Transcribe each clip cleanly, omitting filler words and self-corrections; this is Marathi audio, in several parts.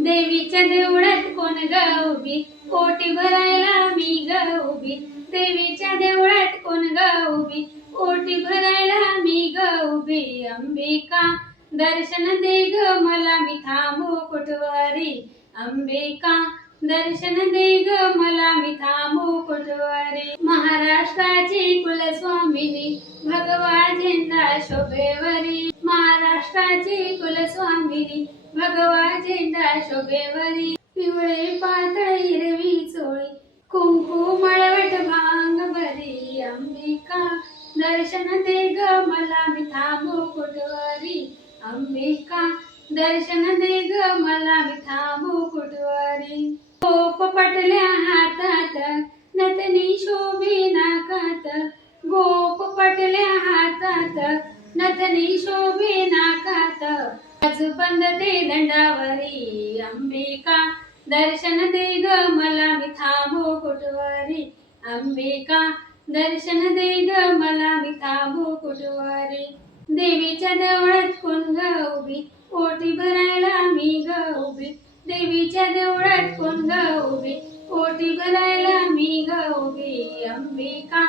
देवीच्या देवळात कोण ग उभी, ओटी भरायला मी ग उभी. देवीच्या देवळात कोण ग उभी, ओटी भरायला मी ग उभी. अंबिका दर्शन दे ग मला, मी थांबू कुठवरी. अंबिका दर्शन दे ग मला, मी थांबू कुठवरी. महाराष्ट्राची कुलस्वामिनी भगवा झेंडा शोभेवरी. महाराष्ट्राची कुलस्वामिनी भगवा झेंडा शोभेवरी. पिवळे पातळ हिरवी चोळी, कुंकू मळवट भांग भरी. अंबिका दर्शन दे ग मला, मी थांबू कुठवरी. अंबिका दर्शन दे ग मला, मी थांबू कुठवरी. गोप पटल्या हातात नथनी शोभे नाकात. गोप पटल्या हातात नथनी शोभे नाकात. बाजूबंद ते दंडावरी. अंबिका दर्शन दे ग मला, मी थांबू कुठवरी. अंबिका दर्शन दे ग मला, मी थांबू कुठवरी. देवीच्या देवळात कोण ग उभी, ओटी भरायला मी ग उभी. देवीच्या देवळात कोण ग उभी, ओटी भरायला मी ग उभी. अंबिका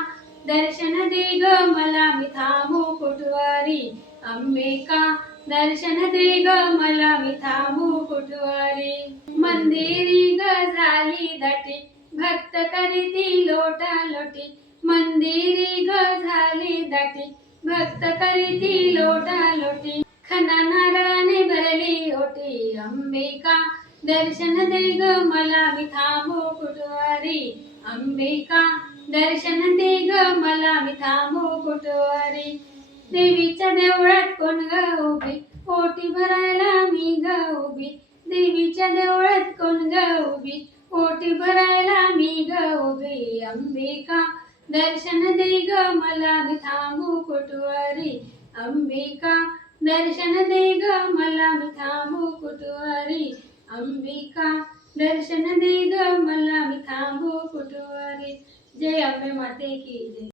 दर्शन दे ग मला, मी थांबू कुठवरी. अंबिका दर्शन दे ग मला, मी थांबू कुठवरी. मंदिरी ग झाली दाटी, भक्त करीती लोटा लोटी. मंदिरी ग झाली दाटी, भक्त करीती लोटा लोटी. खना नारळाने भरली ओटी. अंबिका दर्शन दे ग मला, मी थांबू कुठवरी. अंबिका दर्शन दे ग मला, मी थांबू कुठवरी. देवीच्या देवळात कोण ग उभी, ओटी भरायला मी ग उभी. देवीच्या देवळात कोण ग उभी, ओटी भरायला मी ग उभी. अंबिका दर्शन दे ग मला, मी थांबू कुठवरी. अंबिका दर्शन दे ग मला, मी थांबू कुठवरी. अंबिका दर्शन दे ग मला, मी थांबू कुठवरी. जय अंबे माते की जय.